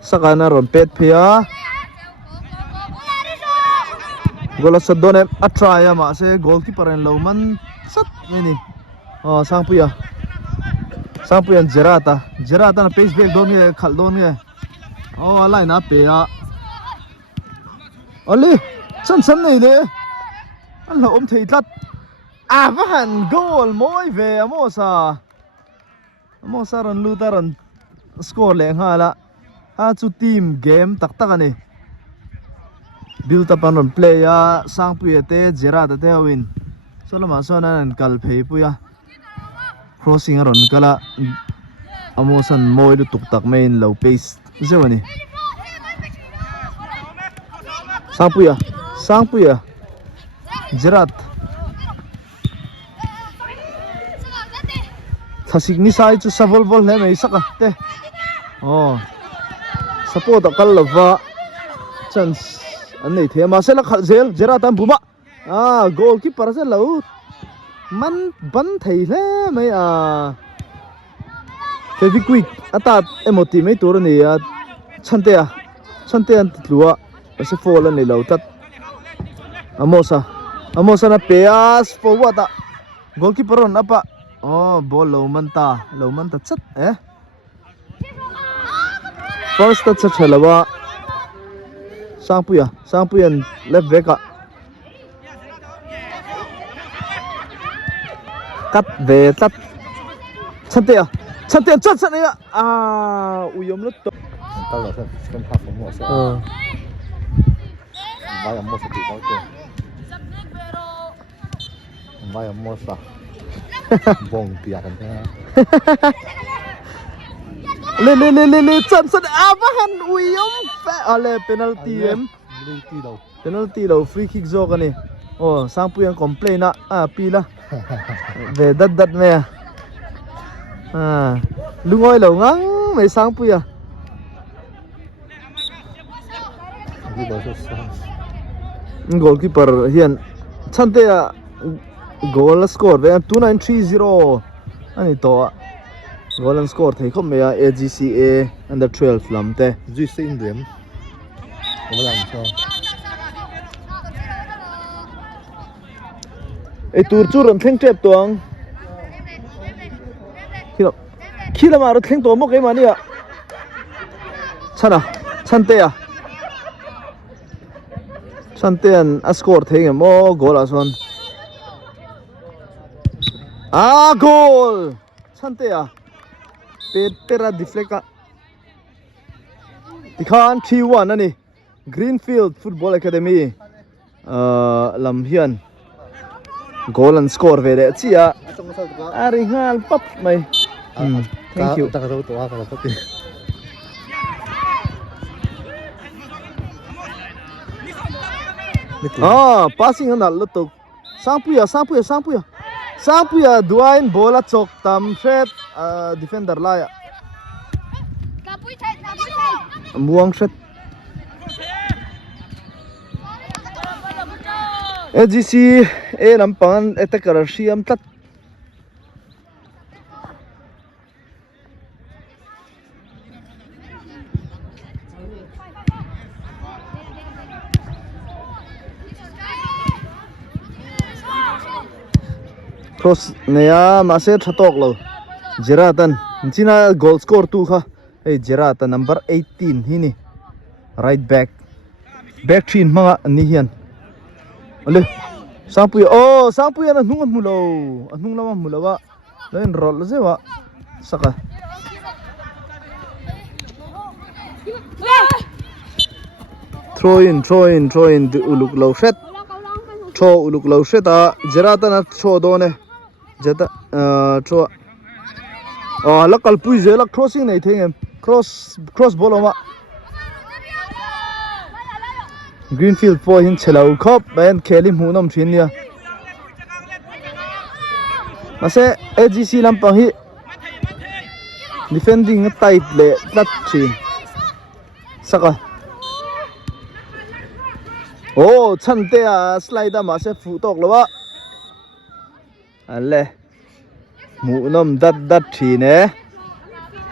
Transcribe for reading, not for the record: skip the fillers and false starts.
sakana ron pet phia gola sadone atraya ma se goalkeeper en loman sat ni sangpuya jerata na pace back don nge khal don nge alai na pe a ali chan nei de an la thei tlat van goal moi ve amosa ron luta ron score le hala chu team game tak ani build up on play ya sangpuya te jerata te win solama sonan kal phei puya crossing aron kala amosan moi lu tuktak main low pace zewani sangpuya jerat thasik ni sai chu savol vol le mai saka te support kal lova chance anei the ma sela khal zel jerat am buma goalkeeper se lo man ban thei le mai feviquick atat emoti mai tur ni chante an tlua se fall ani lo tat amosa na pass forward goalkeeper on apa ball lo man ta chat first touch chalawa sangpuyan left back cut về tắt chante chặt này uyom nó to tao là xem phạt của mua sẽ vai mua sẽ bị có tiền vai mua sao vòng tiềnกันthế lên chặt van uyom ale penalty penalty đầu free kick zo cái này sangpuyan complain pila về đất mẹ lungoi lâu ngang mấy sangpuya goalkeeper hian chante goal score ve 2930 ani to goal score thei khom me AGCA under 12 lamte GC in dem có làm sao tur chu ron thleng trep tuang khila ma ro thleng to mo ke mani chante an score thei mo goal ason goal chante petera deflect tikhan 3-1 ani Greenfield Football Academy lam hian goal and score về đấy chị ạ ringhal pop mày thank you passing anh lật tục sangpuya duain bola chok tam threat defender lai muang threat AGC lampang attacker siam tat cross neya mase thatok lo jeratan china goal score 2 kha jeratan number 18 hini right back thin manga ni hian ale sangpuya na hnung mulo len rol zewa saka throw in uluk low set jerata na throw done jeta throw lakal pui ze lak crossing nei thengem cross ball oma Greenfield po hin chelo khop ben kheli HMUHNAAM thin nia mase AGC lampang hi defending tight le tat thin saka chante slide mase fu tok lawa alle HMUHNAAM dat thin